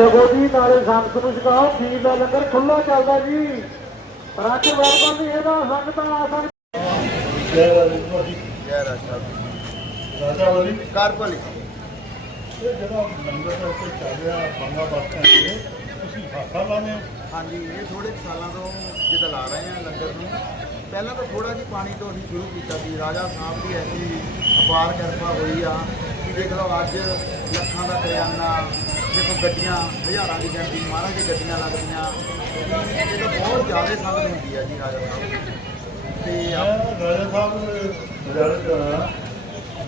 ਛਕੋ ਜੀ ਨਾਲੇ ਸੰਗਤ ਨੂੰ ਛਕਾਓ ਖੀਰ ਦਾ ਲੰਗਰ ਖੁੱਲਾ ਚੱਲਦਾ ਜੀ। ਰਾਜੂ ਵੈਲਕਮ ਜੀ ਇਹਦਾ ਸੰਗਤਾਂ ਆ ਸਕਦੀਆਂ ਜੈ ਰਾਜੇਸ਼ਵਰੀ ਜੈ ਰਾਜਾ ਰਾਜਾ ਵਾਲੀ ਕਾਰਪਲੀ ਇਹ ਜਿਹੜਾ ਲੰਗਰ ਦਾ ਉੱਤੇ ਚੱਲ ਰਿਹਾ ਬੰਗਾ ਬੱਸ ਸਟੈਂਡ ਤੇ ਤੁਸੀਂ ਹਾਸਾ ਹੋ? ਹਾਂਜੀ ਇਹ ਥੋੜੇ ਸਾਲਾਂ ਤੋਂ ਜਿੱਦਾਂ ਲਾ ਰਹੇ ਲੰਗਰ ਨੂੰ। ਪਹਿਲਾਂ ਤਾਂ ਥੋੜਾ ਜਿਹਾ ਪਾਣੀ ਤੋਂ ਅਸੀਂ ਸ਼ੁਰੂ ਕੀਤਾ ਸੀ। ਰਾਜਾ ਸਾਹਿਬ ਦੀ ਐਸੀ ਅਪਾਰ ਕਿਰਪਾ ਹੋਈ ਆ। ਕਿ ਦੇਖ ਲਓ ਅੱਜ ਲੱਖਾਂ ਦਾ ਖਜ਼ਾਨਾ ਦੇਖੋ ਗੱਡੀਆਂ ਹਜ਼ਾਰਾਂ ਦੀ ਗਿਣਤੀ ਮਹਾਰਾਜ ਦੀ ਗੱਡੀਆਂ ਲੱਗਦੀਆਂ। ਇਹ ਤਾਂ ਬਹੁਤ ਜ਼ਿਆਦਾ ਸੰਗਤ ਹੁੰਦੀ ਆ ਜੀ ਰਾਜਾ ਸਾਹਿਬ ਤੇ ਰਾਜਾ ਸਾਹਿਬ ਦੇ ਬਜ਼ਾਰ ਚ ਆਇਆ।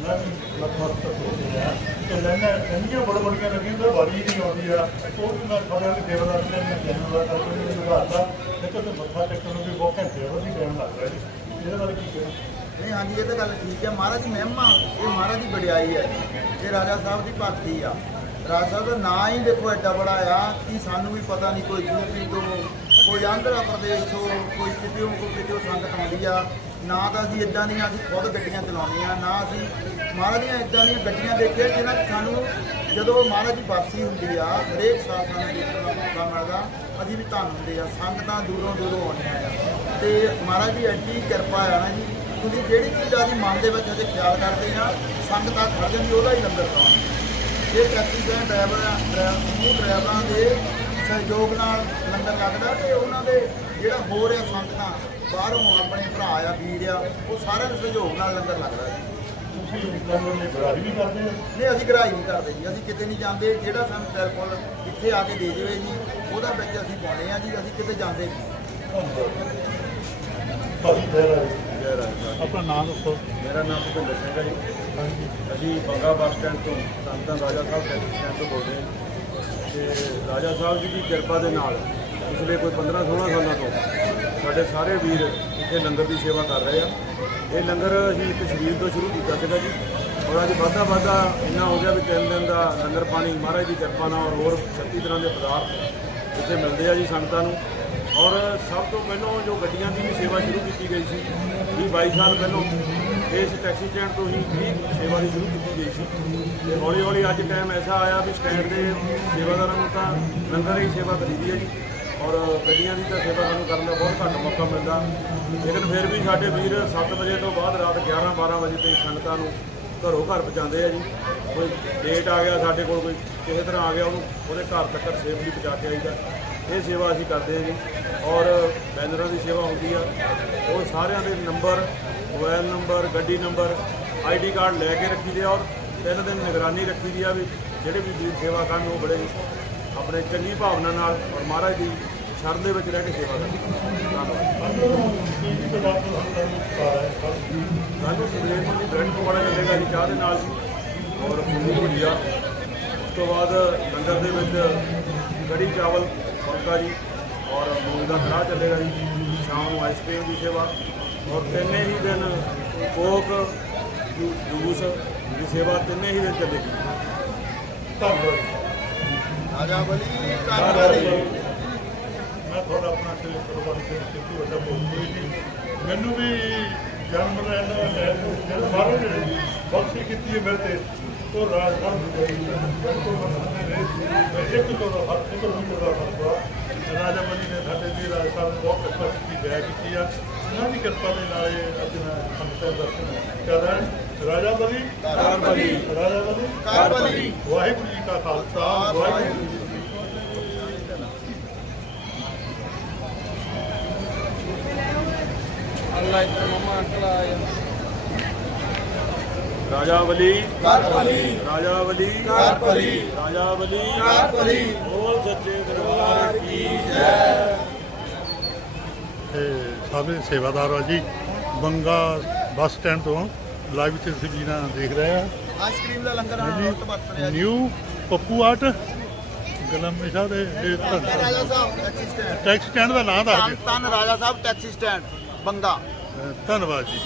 ਮੈਂ ਲਖਮਤ ਤੋਂ ਸੋਚਿਆ ਕਿ ਲੈਣਾ ਇੰਨੀਆਂ ਬੜ ਬੜੀਆਂ ਲੱਗੀਆਂ ਤਾਂ ਵਾਰੀ ਨਹੀਂ ਆਉਂਦੀ ਆ। ਉਹ ਵੀ ਮੈਂ ਖਬਰਾਂ ਦੀ ਸੇਵਾਦਾਰ ਨੇ ਮੈਂ ਜਨਰਲ ਦਾ ਕਰਕੇ ਮੈਨੂੰ ਲਗਾਤਾ ਦੇਖੋ ਤੇ ਮੱਥਾ ਟੇਕਣ ਨੂੰ ਵੀ ਬਹੁਤ ਘੰਟੇ ਹੋਰ ਵੀ ਟਾਈਮ ਲੱਗ ਰਿਹਾ ਜੀ। ਇਹਦੇ ਬਾਰੇ ਕੀ ਕਹਿਣਾ? ਨਹੀਂ ਹਾਂਜੀ ਇਹ ਤਾਂ ਗੱਲ ਠੀਕ ਹੈ ਮਹਾਰਾਜ ਦੀ ਮਹਿਮਾ ਇਹ ਮਹਾਰਾਜ ਦੀ ਵਡਿਆਈ ਹੈ। ਇਹ ਰਾਜਾ ਸਾਹਿਬ ਦੀ ਭਗਤੀ ਆ। ਰਾਜ ਸਾਹਿਬ ਦਾ ਨਾਂ ਹੀ ਦੇਖੋ ਐਡਾ ਬੜਾ ਆ ਕਿ ਸਾਨੂੰ ਵੀ ਪਤਾ ਨਹੀਂ ਕੋਈ ਯੂਪੀ ਤੋਂ, ਕੋਈ ਆਂਧਰਾ ਪ੍ਰਦੇਸ਼ ਤੋਂ, ਕੋਈ ਕਿਤੇ ਕੋਈ ਕਿਤੇ ਸੰਗਤ ਆਉਂਦੀ ਆ। ਨਾ ਤਾਂ ਅਸੀਂ ਇਦਾਂ ਦੀਆਂ ਅਸੀਂ ਖੁਦ ਗੱਡੀਆਂ ਚਲਾਉਂਦੇ ਆ ਨਾ ਅਸੀਂ ਮਹਾਰਾਜ ਦੀਆਂ ਇਦਾਂ ਦੀਆਂ ਗੱਡੀਆਂ ਦੇਖੀਆਂ ਜਿਹਨਾਂ 'ਚ ਸਾਨੂੰ ਜਦੋਂ ਮਹਾਰਾਜ ਦੀ ਵਾਪਸੀ ਹੁੰਦੀ ਆ, ਹਰੇਕ ਸਾਲ ਸਾਨੂੰ ਦੇਖਣ ਦਾ ਮੌਕਾ ਮਿਲਦਾ, ਅਸੀਂ ਵੀ ਧੰਨ ਹੁੰਦੇ ਆ, ਸੰਗਤਾਂ ਦੂਰੋਂ ਦੂਰੋਂ ਆਉਂਦੀਆਂ ਆ। ਤੇ ਮਹਾਰਾਜ ਦੀ ਐਡੀ ਕਿਰਪਾ ਆ ਨਾ ਜੀ, ਤੁਸੀਂ ਜਿਹੜੀ ਚੀਜ਼ ਆਦੀ ਮਨ ਦੇ ਵਿੱਚ ਅਜੇ ਖਿਆਲ ਕਰਦੇ ਆ, ਸੰਗਤਾਂ ਖੜ ਜਾਂਦੀ ਉਹਦਾ ਹੀ ਲੰਗਰ ਪਾਉਣਾ ਇਹ ਟੈਕਸੀ ਦੇ ਡਰਾਈਵਰ ਸਮੂਹ ਡਰਾਈਵਰਾਂ ਦੇ ਸਹਿਯੋਗ ਨਾਲ ਲੰਗਰ ਲੱਗਦਾ ਤੇ ਉਹਨਾਂ ਦੇ ਜਿਹੜਾ ਹੋ ਰਿਹਾ ਸੰਗਤਾਂ ਬਾਹਰੋਂ ਆਪਣੇ ਭਰਾ ਆ ਵੀਰ ਆ ਉਹ ਸਾਰਿਆਂ ਦੇ ਸਹਿਯੋਗ ਨਾਲ ਲੰਗਰ ਲੱਗਦਾ ਜੀ। ਨਹੀਂ ਅਸੀਂ ਗਰਾਈ ਨਹੀਂ ਕਰਦੇ ਜੀ। ਅਸੀਂ ਕਿਤੇ ਨਹੀਂ ਜਾਂਦੇ ਜਿਹੜਾ ਸਾਨੂੰ ਟੈਲੀਫੋਨ ਇੱਥੇ ਆ ਕੇ ਦੇ ਜਾਵੇ ਜੀ ਉਹਦਾ ਵਿੱਚ ਅਸੀਂ ਪਾਉਂਦੇ ਆ ਜੀ ਅਸੀਂ ਕਿਤੇ ਜਾਂਦੇ ਨਹੀਂ। ਜੈ ਰਾਜ ਆਪਣਾ ਨਾਮ ਦੱਸੋ। ਮੇਰਾ ਨਾਮ ਭੁਪਿੰਦਰ ਸਿੰਘ ਹੈ ਜੀ। ਅਸੀਂ ਬੰਗਾ ਬੱਸ ਸਟੈਂਡ ਤੋਂ ਸੰਤਾਂ ਰਾਜਾ ਸਾਹਿਬ ਟੈਕਸੀ ਸਟੈਂਡ ਤੋਂ ਬੋਲਦੇ ਹਾਂ। ਤੇ ਰਾਜਾ ਸਾਹਿਬ ਜੀ ਦੀ ਕਿਰਪਾ ਦੇ ਨਾਲ ਪਿਛਲੇ ਕੋਈ 15 16 ਸਾਲਾਂ ਤੋਂ ਸਾਡੇ ਸਾਰੇ ਵੀਰ ਇੱਥੇ ਲੰਗਰ ਦੀ ਸੇਵਾ ਕਰ ਰਹੇ ਆ। ਇਹ ਲੰਗਰ ਅਸੀਂ ਇੱਕ ਸ਼ਰੀਰ ਤੋਂ ਸ਼ੁਰੂ ਕੀਤਾ ਸੀਗਾ ਜੀ। ਔਰ ਅੱਜ ਵਾਧਾ ਵਾਧਾ ਇੰਨਾ ਹੋ ਗਿਆ ਵੀ ਤਿੰਨ ਦਿਨ ਦਾ ਲੰਗਰ ਪਾਣੀ ਮਹਾਰਾਜ ਦੀ ਕਿਰਪਾ ਨਾਲ ਔਰ ਹੋਰ 36 ਤਰ੍ਹਾਂ ਦੇ ਪਦਾਰਥ ਇੱਥੇ ਮਿਲਦੇ ਆ ਜੀ ਸੰਗਤਾਂ ਨੂੰ। ਔਰ ਸਭ ਤੋਂ ਪਹਿਲਾਂ ਜੋ ਗੱਡੀਆਂ ਦੀ ਵੀ ਸੇਵਾ ਸ਼ੁਰੂ ਕੀਤੀ ਗਈ ਸੀ ਵੀ 22 ਸਾਲ ਪਹਿਲਾਂ, ਇਸ ਟੈਕਸੀ ਸਟੈਂਡ ਤੋਂ ਹੀ ਵੀ ਸੇਵਾ ਦੀ ਸ਼ੁਰੂ ਕੀਤੀ ਗਈ ਸੀ। ਤੇ ਹੌਲੀ ਹੌਲੀ ਅੱਜ ਟਾਈਮ ਐਸਾ ਆਇਆ ਵੀ ਸਟੈਂਡ ਦੇ ਸੇਵਾਦਾਰਾਂ ਨੂੰ ਤਾਂ ਲੰਗਰ ਹੀ ਸੇਵਾ ਕਰੀਦੀ ਹੈ ਜੀ। ਔਰ ਗੱਡੀਆਂ ਦੀ ਤਾਂ ਸੇਵਾ ਸਾਨੂੰ ਕਰਨ ਦਾ ਬਹੁਤ ਘੱਟ ਮੌਕਾ ਮਿਲਦਾ। ਲੇਕਿਨ ਫਿਰ ਵੀ ਸਾਡੇ ਵੀਰ 7 ਵਜੇ ਤੋਂ ਬਾਅਦ ਰਾਤ 11 12 ਵਜੇ 'ਤੇ ਸੰਗਤਾਂ ਨੂੰ ਘਰੋਂ ਘਰ ਪਹੁੰਚਾਉਂਦੇ ਆ ਜੀ। ਕੋਈ ਲੇਟ ਆ ਗਿਆ ਸਾਡੇ ਕੋਲ, ਕੋਈ ਕਿਸੇ ਤਰ੍ਹਾਂ ਆ ਗਿਆ ਉਹਨੂੰ, ਉਹਦੇ ਘਰ ਤੱਕ ਸੇਫਲੀ ਪਹੁੰਚਾ ਕੇ ਆਈਦਾ। ਇਹ ਸੇਵਾ ਅਸੀਂ ਕਰਦੇ ਹਾਂ ਜੀ। ਔਰ ਬੈਨਰਾਂ ਦੀ ਸੇਵਾ ਹੁੰਦੀ ਆ। ਉਹ ਸਾਰਿਆਂ ਦੇ ਨੰਬਰ, ਮੋਬਾਈਲ ਨੰਬਰ, ਗੱਡੀ ਨੰਬਰ ਆਈਡੀ ਕਾਰਡ ਲੈ ਕੇ ਰੱਖੀ ਦੇ ਆ ਔਰ ਤਿੰਨ ਦਿਨ ਨਿਗਰਾਨੀ ਰੱਖੀ ਦੀ ਆ ਵੀ ਜਿਹੜੇ ਵੀ ਵੀਰ ਸੇਵਾ ਕਰਨ, ਉਹ ਬੜੇ ਆਪਣੇ ਚੰਗੀ ਭਾਵਨਾ ਨਾਲ ਔਰ ਮਹਾਰਾਜ ਦੀ ਸ਼ਰਨ ਦੇ ਵਿੱਚ ਰਹਿ ਕੇ ਸੇਵਾ ਕਰਨ ਧੰਨਵਾਦ। ਕੀ ਕੀ ਬਾਤ ਤੁਹਾਨੂੰ ਸਾਨੂੰ ਸਵੇਰ ਨੂੰ ਬ੍ਰੈਡ ਪਕੌੜਾ ਮਿਲੇਗਾ ਜੀ ਚਾਹ ਦੇ ਨਾਲ ਔਰ ਪੂਰੀ ਭੁਜੀਆ ਉਸ ਤੋਂ ਬਾਅਦ ਲੰਗਰ ਦੇ ਵਿੱਚ ਕੜੀ ਚਾਵਲ ਫੁਲਕਾ ਜੀ। ਔਰ ਮੂੰਗ ਦਾ ਕੜਾਹ ਚੱਲੇਗਾ ਜੀ। ਸ਼ਾਮ ਨੂੰ ਆਈਸਕ੍ਰੀਮ ਦੀ ਸੇਵਾ। ਔਰ ਤਿੰਨੇ ਹੀ ਦਿਨ ਕੋਕ ਜੂਸ ਦੀ ਸੇਵਾ ਤਿੰਨੇ ਹੀ ਦਿਨ ਚੱਲੇਗੀ। ਧੰਨਵਾਦ ਰਾਜਾ ਬਲੀ ਕਾਰਪਲੀ ਮੈਂ ਤੁਹਾਡਾ ਆਪਣਾ ਤੇ ਕੁਰਬਾਨੀ ਤੇ ਸਿੱਧੂ ਵੱਡਾ ਬੋਲਦੀ ਜੀ। ਮੈਨੂੰ ਵੀ ਜਨਮ ਲੈਣ ਦਾ ਜਦ ਮਾਰੋ ਨੇ ਬਖਸ਼ੀ ਕੀਤੀ ਹੈ ਮੇਰੇ ਤੇ। ਤੋਂ ਰਾਜ ਸਾਹਿਬ ਦੀ ਬੜੀ ਬਿਲਕੁਲ ਮੰਨਦੇ ਨੇ ਇੱਕ ਤੋਂ ਦਾ ਹੱਥ ਇੱਕ ਨੂੰ ਦਾ ਹੱਥ ਰਾਜਾ ਬਲੀ ਨੇ ਸਾਡੇ ਵੀ ਰਾਜ ਸਾਹਿਬ ਨੇ ਬਹੁਤ ਕਿਰਪਾ ਕੀਤੀ ਦਇਆ ਕੀਤੀ ਆ ਉਹਨਾਂ ਦੀ ਕਿਰਪਾ ਦੇ ਨਾਲ ਇਹ ਅੱਜ ਮੈਂ ਸੰਗਤਾਂ ਦਾ ਦਰਸ਼ਨ ਕਰ ਰਿਹਾ ਰਾਜਾ ਬਲੀ। ਕਾਰਪਲੀ ਰਾਜਾ ਬਲੀ। ਕਾਰਪਲੀ ਵਾਹਿਗੁਰੂ ਜੀ ਕਾ ਖਾਲਸਾ ਵਾਹਿਗੁਰੂ ਜੀ ਕੀ ਫਤਿਹ ਰਾਜਾ ਵਲੀ ਕਾਰਪਲੀ ਰਾਜਾ ਵਲੀ ਕਾਰਪਲੀ ਰਾਜਾ ਵਲੀ ਕਾਰਪਲੀ ਬੋਲ। ਸੱਚੇ ਦਰਬਾਰ ਕੀ ਜੈ। ਤੇ ਸਾਰੇ ਸੇਵਾਦਾਰ ਆ ਜੀ ਬੰਗਾ ਬੱਸ ਸਟੈਂਡ ਤੋਂ ਲਾਈਵ ਤਸਵੀਰਾਂ ਦੇਖ ਰਹੇ ਆ। ਆਈਸਕ੍ਰੀਮ ਦਾ ਲੰਗਰ ਆ ਰੋਟ ਵਰਤ ਰਿਹਾ ਜੀ। ਨਿਊ ਪੱਪੂ ਆਰਟ ਗਲਮ ਸ਼ਾਹ ਦੇ Raja Sahib taxi stand taxi stand ਦਾ ਨਾਮ ਦੱਸ ਧੰਨ ਰਾਜਾ ਸਾਹਿਬ ਟੈਕਸੀ ਸਟੈਂਡ ਬੰਗਾ। ਧੰਨਵਾਦ ਜੀ।